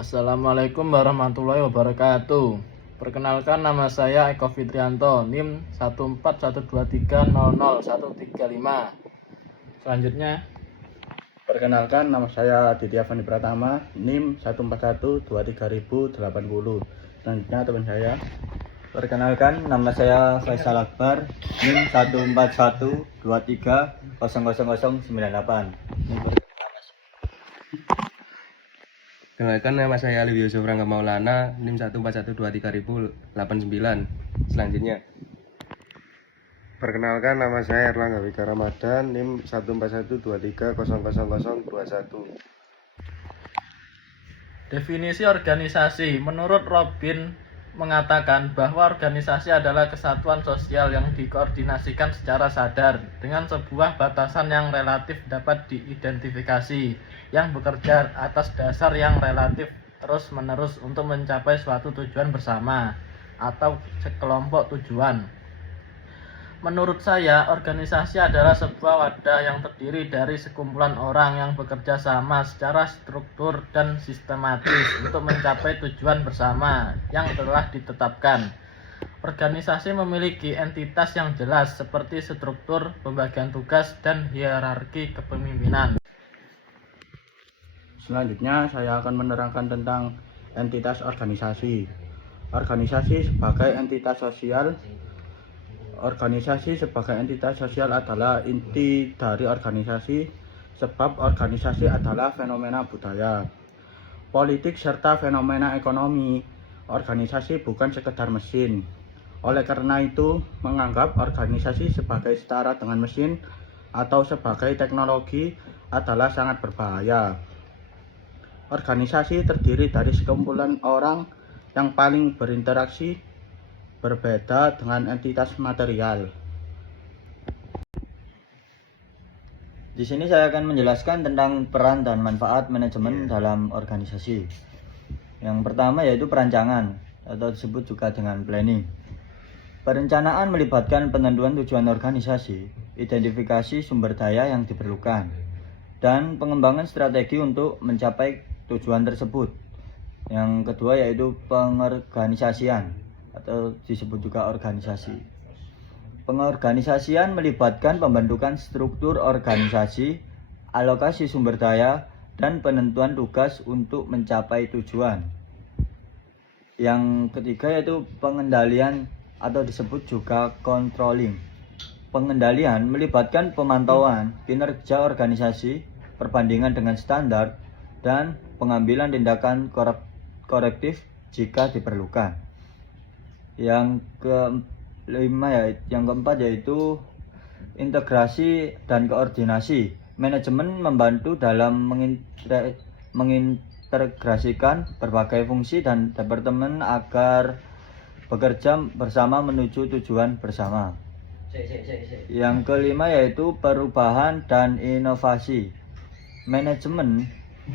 Assalamualaikum warahmatullahi wabarakatuh. Perkenalkan, nama saya Eko Fitrianto, NIM 14123000135. Selanjutnya, Perkenalkan, nama saya Aditya Fandi Pratama, NIM 14123.080. Selanjutnya teman saya. Perkenalkan, nama saya Faisal Akbar, NIM 14123000098. Perkenalkan, nama saya Ali Yusuf Rangga Maulana, NIM 14123.089. Selanjutnya. Perkenalkan, nama saya Erlangga Wika Ramadan, NIM 14123000021. definisi organisasi. Menurut Robin mengatakan bahwa organisasi adalah kesatuan sosial yang dikoordinasikan secara sadar dengan sebuah batasan yang relatif dapat diidentifikasi, yang bekerja atas dasar yang relatif terus-menerus untuk mencapai suatu tujuan bersama atau sekelompok tujuan. Menurut saya, organisasi adalah sebuah wadah yang terdiri dari sekumpulan orang yang bekerja sama secara struktur dan sistematis untuk mencapai tujuan bersama yang telah ditetapkan. Organisasi memiliki entitas yang jelas seperti struktur, pembagian tugas, dan hierarki kepemimpinan. Selanjutnya saya akan menerangkan tentang entitas organisasi. Organisasi sebagai entitas sosial. Organisasi sebagai entitas sosial adalah inti dari organisasi, sebab organisasi adalah fenomena budaya, politik, serta fenomena ekonomi. Organisasi bukan sekedar mesin. Oleh karena itu, menganggap organisasi sebagai setara dengan mesin atau sebagai teknologi adalah sangat berbahaya. Organisasi terdiri dari sekumpulan orang yang paling berinteraksi, berbeda dengan entitas material. Di sini saya akan menjelaskan tentang peran dan manfaat manajemen dalam organisasi. Yang pertama yaitu perancangan, atau disebut juga dengan planning. Perencanaan melibatkan penentuan tujuan organisasi, identifikasi sumber daya yang diperlukan, dan pengembangan strategi untuk mencapai tujuan tersebut. Yang kedua yaitu pengorganisasian, atau disebut juga organisasi. Pengorganisasian melibatkan pembentukan struktur organisasi, alokasi sumber daya, dan penentuan tugas untuk mencapai tujuan. Yang ketiga yaitu pengendalian, atau disebut juga controlling. Pengendalian melibatkan pemantauan kinerja organisasi, perbandingan dengan standar, dan pengambilan tindakan korektif jika diperlukan. Yang keempat yaitu integrasi dan koordinasi. Manajemen membantu dalam mengintegrasikan berbagai fungsi dan departemen agar bekerja bersama menuju tujuan bersama. Yang kelima yaitu perubahan dan inovasi. Manajemen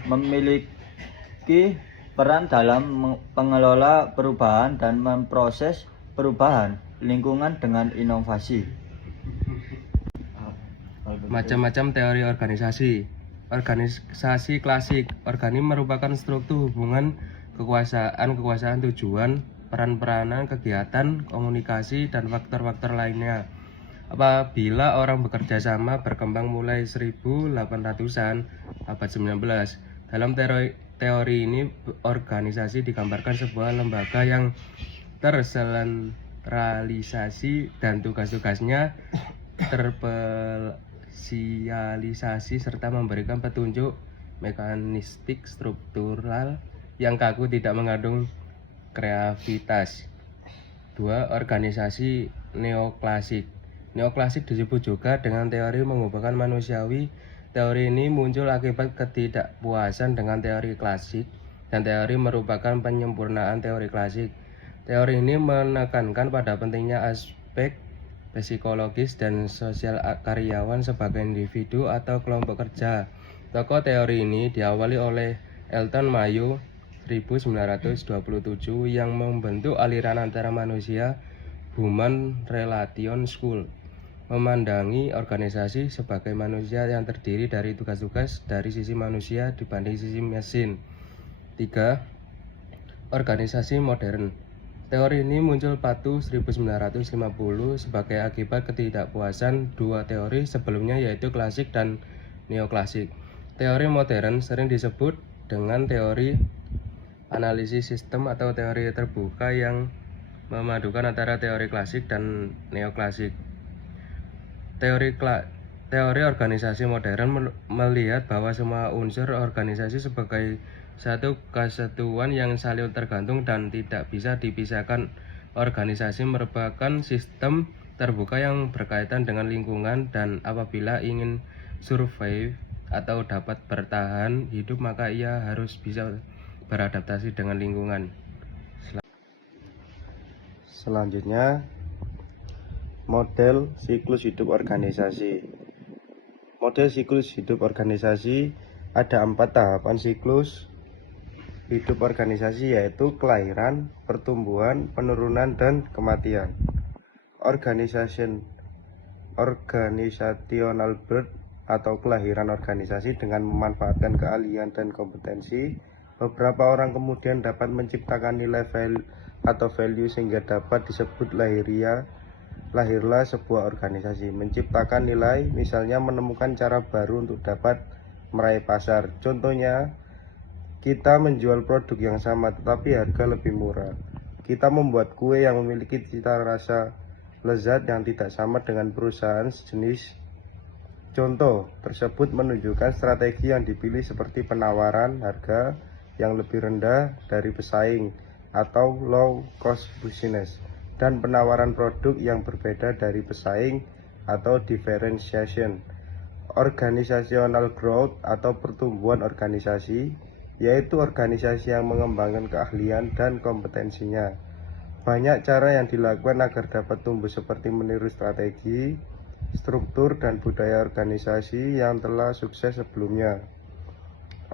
memiliki peran dalam pengelola perubahan dan memproses perubahan lingkungan dengan inovasi. Macam-macam teori organisasi. Organisasi klasik. Organi merupakan struktur hubungan kekuasaan, tujuan, peran-peranan, kegiatan, komunikasi, dan faktor-faktor lainnya. Apabila orang bekerja sama berkembang mulai 1800-an, abad 19. Dalam teori ini, organisasi digambarkan sebuah lembaga yang tersentralisasi dan tugas-tugasnya terspesialisasi serta memberikan petunjuk mekanistik struktural yang kaku, tidak mengandung kreativitas. 2. Organisasi neoklasik. Neoklasik disebut juga dengan teori mengubahkan manusiawi. Teori ini muncul akibat ketidakpuasan dengan teori klasik, dan teori merupakan penyempurnaan teori klasik. Teori ini menekankan pada pentingnya aspek psikologis dan sosial karyawan sebagai individu atau kelompok kerja. Tokoh teori ini diawali oleh Elton Mayo 1927 yang membentuk aliran antara manusia Human Relation School. memandangi organisasi sebagai manusia yang terdiri dari tugas-tugas dari sisi manusia dibanding sisi mesin. 3. Organisasi modern. Teori ini muncul pada 1950 sebagai akibat ketidakpuasan dua teori sebelumnya, yaitu klasik dan neoklasik. Teori modern sering disebut dengan teori analisis sistem atau teori terbuka yang memadukan antara teori klasik dan neoklasik. Teori organisasi modern melihat bahwa semua unsur organisasi sebagai satu kesatuan yang saling tergantung dan tidak bisa dipisahkan. Organisasi merupakan sistem terbuka yang berkaitan dengan lingkungan, dan apabila ingin survive atau dapat bertahan hidup, maka ia harus bisa beradaptasi dengan lingkungan. Selanjutnya, model siklus hidup organisasi. Model siklus hidup organisasi ada 4 tahapan siklus hidup organisasi, yaitu kelahiran, pertumbuhan, penurunan, dan kematian. Organizational birth atau kelahiran organisasi dengan memanfaatkan keahlian dan kompetensi. Beberapa orang kemudian dapat menciptakan nilai value sehingga dapat disebut lahirlah sebuah organisasi. Menciptakan nilai, misalnya menemukan cara baru untuk dapat meraih pasar. Contohnya, kita menjual produk yang sama tetapi harga lebih murah. Kita membuat kue yang memiliki cita rasa lezat yang tidak sama dengan perusahaan sejenis. Contoh tersebut menunjukkan strategi yang dipilih seperti penawaran harga yang lebih rendah dari pesaing atau low cost business, dan penawaran produk yang berbeda dari pesaing atau differentiation. Organizational growth atau pertumbuhan organisasi, yaitu organisasi yang mengembangkan keahlian dan kompetensinya. Banyak cara yang dilakukan agar dapat tumbuh, seperti meniru strategi, struktur, dan budaya organisasi yang telah sukses sebelumnya.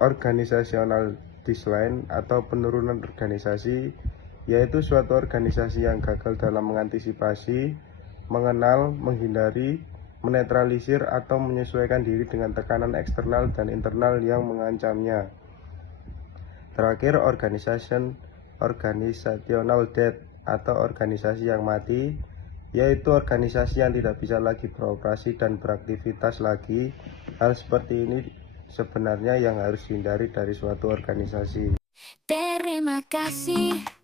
Organizational decline atau penurunan organisasi, yaitu suatu organisasi yang gagal dalam mengantisipasi, mengenal, menghindari, menetralisir, atau menyesuaikan diri dengan tekanan eksternal dan internal yang mengancamnya. Terakhir, organizational death atau organisasi yang mati, yaitu organisasi yang tidak bisa lagi beroperasi dan beraktivitas lagi. Hal seperti ini sebenarnya yang harus dihindari dari suatu organisasi. Terima kasih.